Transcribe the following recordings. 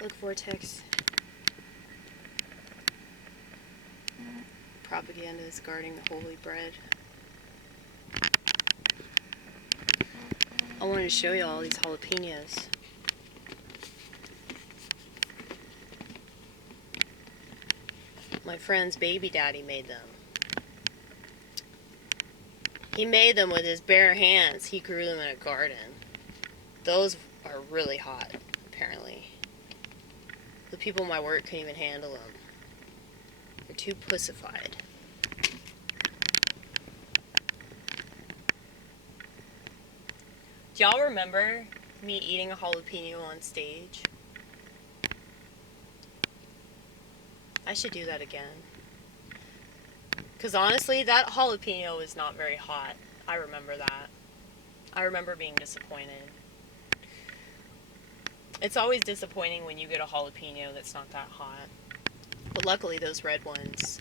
Look, Vortex. Propaganda is guarding the holy bread. I wanted to show you all these jalapenos. My friend's baby daddy made them. He made them with his bare hands. He grew them in a garden. Those are really hot, apparently. The people in my work couldn't even handle them. They're too pussified. Do y'all remember me eating a jalapeno on stage? I should do that again. Because honestly, that jalapeno is not very hot. I remember that. I remember being disappointed. It's always disappointing when you get a jalapeno that's not that hot. But luckily, those red ones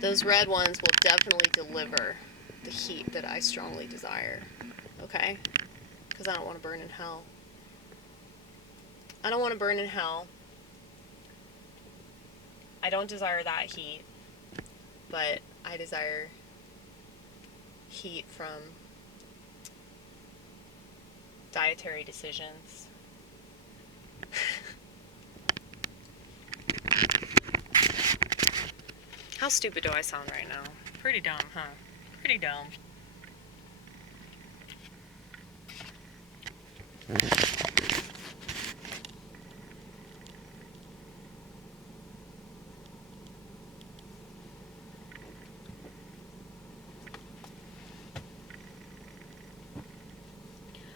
will definitely deliver the heat that I strongly desire. Okay? Because I don't want to burn in hell. I don't want to burn in hell. I don't desire that heat, but I desire heat from dietary decisions. How stupid do I sound right now? Pretty dumb, huh? Pretty dumb.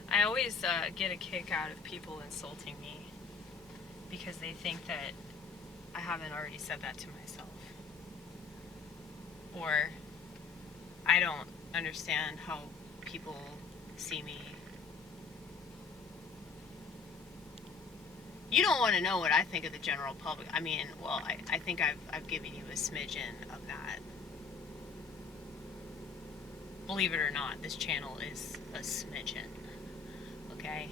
I always get a kick out of people insulting me because they think that I haven't already said that to myself. Or I don't understand how people see me. You don't want to know what I think of the general public. I mean, well, I think I've given you a smidgen of that. Believe it or not, this channel is a smidgen. Okay?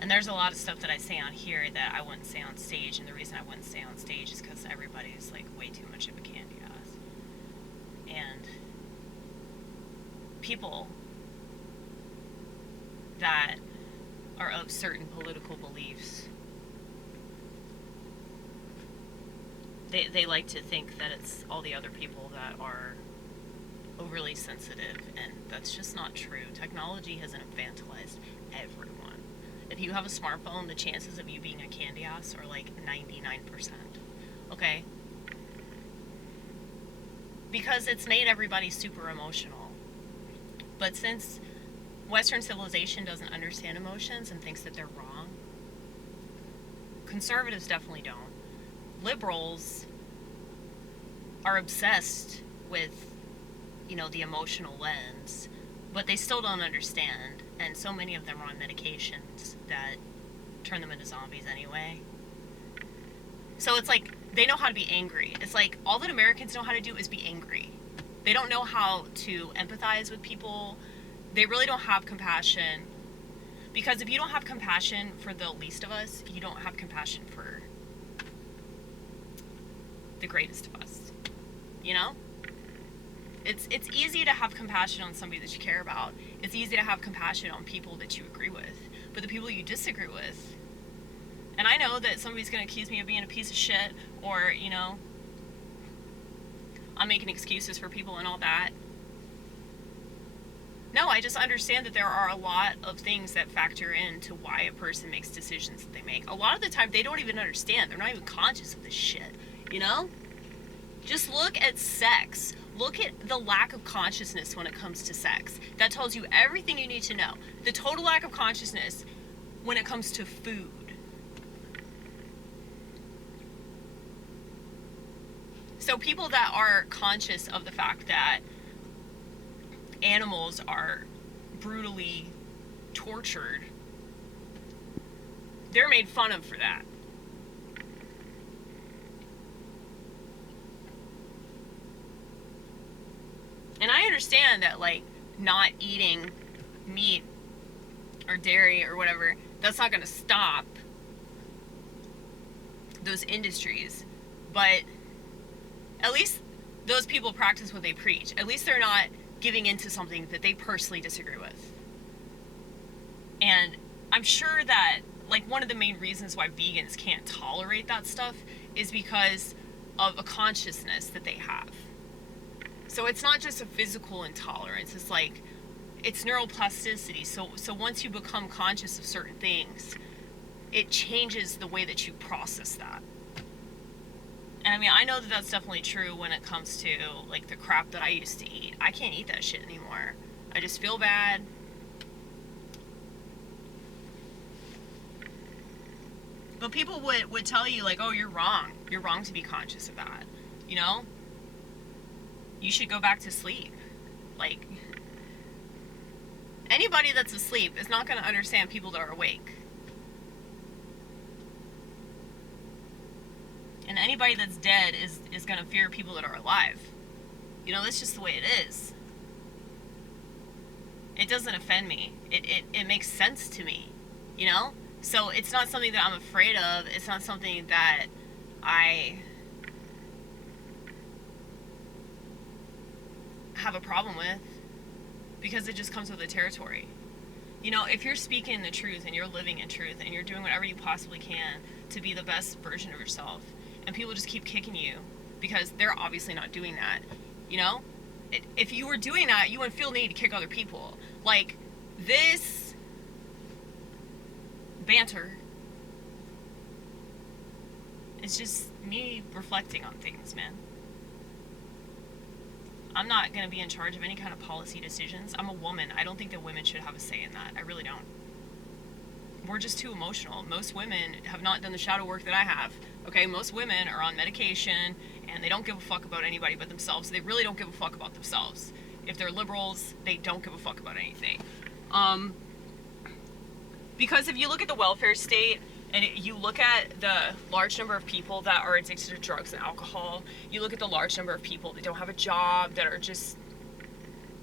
And there's a lot of stuff that I say on here that I wouldn't say on stage, and the reason I wouldn't say on stage is because everybody's like way too much of a candy ass. And people that are of certain political beliefs, they like to think that it's all the other people that are overly sensitive, and that's just not true. Technology has infantilized everyone. If you have a smartphone, the chances of you being a candy ass are like 99%. Okay? Because it's made everybody super emotional. But since Western civilization doesn't understand emotions and thinks that they're wrong, conservatives definitely don't. Liberals are obsessed with, the emotional lens, but they still don't understand, and so many of them are on medications that turn them into zombies anyway. So it's like, they know how to be angry. It's like, all that Americans know how to do is be angry. They don't know how to empathize with people. They really don't have compassion. Because if you don't have compassion for the least of us, you don't have compassion for the greatest of us. It's easy to have compassion on somebody that you care about. It's easy to have compassion on people that you agree with. But the people you disagree with, and I know that somebody's going to accuse me of being a piece of shit, or, I'm making excuses for people and all that. No, I just understand that there are a lot of things that factor into why a person makes decisions that they make. A lot of the time, they don't even understand. They're not even conscious of this shit, Just look at sex. Look at the lack of consciousness when it comes to sex. That tells you everything you need to know. The total lack of consciousness when it comes to food. So people that are conscious of the fact that animals are brutally tortured, they're made fun of for that. And I understand that, not eating meat or dairy or whatever, that's not going to stop those industries. But at least those people practice what they preach. At least they're not giving into something that they personally disagree with. And I'm sure that, like, one of the main reasons why vegans can't tolerate that stuff is because of a consciousness that they have. So it's not just a physical intolerance. It's like, it's neuroplasticity. So once you become conscious of certain things, it changes the way that you process that. And I mean, I know that that's definitely true when it comes to, like, the crap that I used to eat. I can't eat that shit anymore. I just feel bad. But people would tell you, like, oh, you're wrong. You're wrong to be conscious of that. You know? You should go back to sleep. Like, anybody that's asleep is not going to understand people that are awake. And anybody that's dead is going to fear people that are alive. You know, that's just the way it is. It doesn't offend me. It makes sense to me, you know? So it's not something that I'm afraid of. It's not something that I have a problem with, because it just comes with the territory. You know, if you're speaking the truth and you're living in truth and you're doing whatever you possibly can to be the best version of yourself, and people just keep kicking you because they're obviously not doing that, you know? If you were doing that, you wouldn't feel the need to kick other people. Like, this banter is just me reflecting on things, man. I'm not going to be in charge of any kind of policy decisions. I'm a woman. I don't think that women should have a say in that. I really don't. We're just too emotional. Most women have not done the shadow work that I have. Okay, most women are on medication and they don't give a fuck about anybody but themselves. They really don't give a fuck about themselves. If they're liberals, they don't give a fuck about anything. Because if you look at the welfare state and you look at the large number of people that are addicted to drugs and alcohol, you look at the large number of people that don't have a job, that are just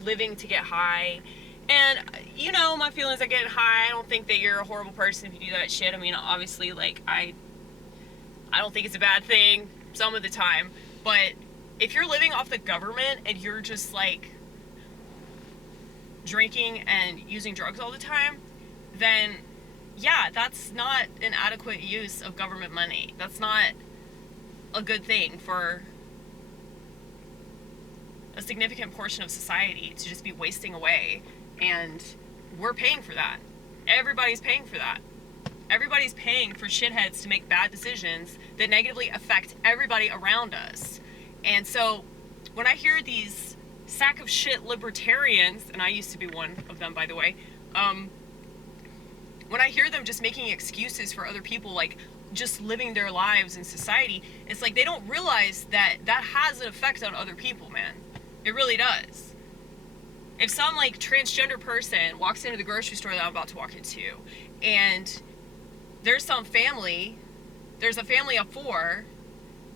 living to get high. And, you know, my feelings, I get high. I don't think that you're a horrible person if you do that shit. I mean, obviously, like, I don't think it's a bad thing some of the time. But if you're living off the government and you're just, like, drinking and using drugs all the time, then, yeah, that's not an adequate use of government money. That's not a good thing for a significant portion of society to just be wasting away. And we're paying for that. Everybody's paying for that. Everybody's paying for shitheads to make bad decisions that negatively affect everybody around us. And so when I hear these sack of shit libertarians, and I used to be one of them, by the way, when I hear them just making excuses for other people, like just living their lives in society, it's like they don't realize that that has an effect on other people, man. It really does. If some, like, transgender person walks into the grocery store that I'm about to walk into, and there's a family of 4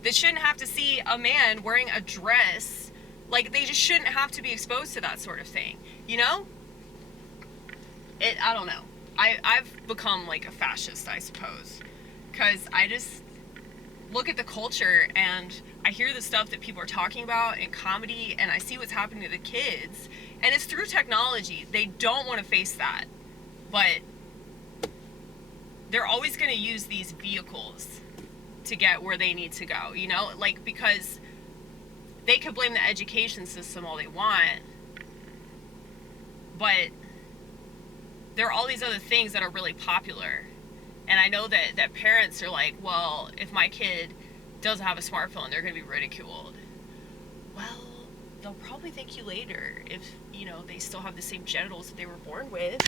that shouldn't have to see a man wearing a dress, like, they just shouldn't have to be exposed to that sort of thing, you know? I don't know. I've become, like, a fascist, I suppose, because I just look at the culture and I hear the stuff that people are talking about in comedy, and I see what's happening to the kids, and it's through technology. They don't want to face that, but they're always going to use these vehicles to get where they need to go, you know, like, because they could blame the education system all they want, but there are all these other things that are really popular. And I know that parents are like, well, if my kid doesn't have a smartphone, they're going to be ridiculed. Well, they'll probably thank you later if, you know, they still have the same genitals that they were born with.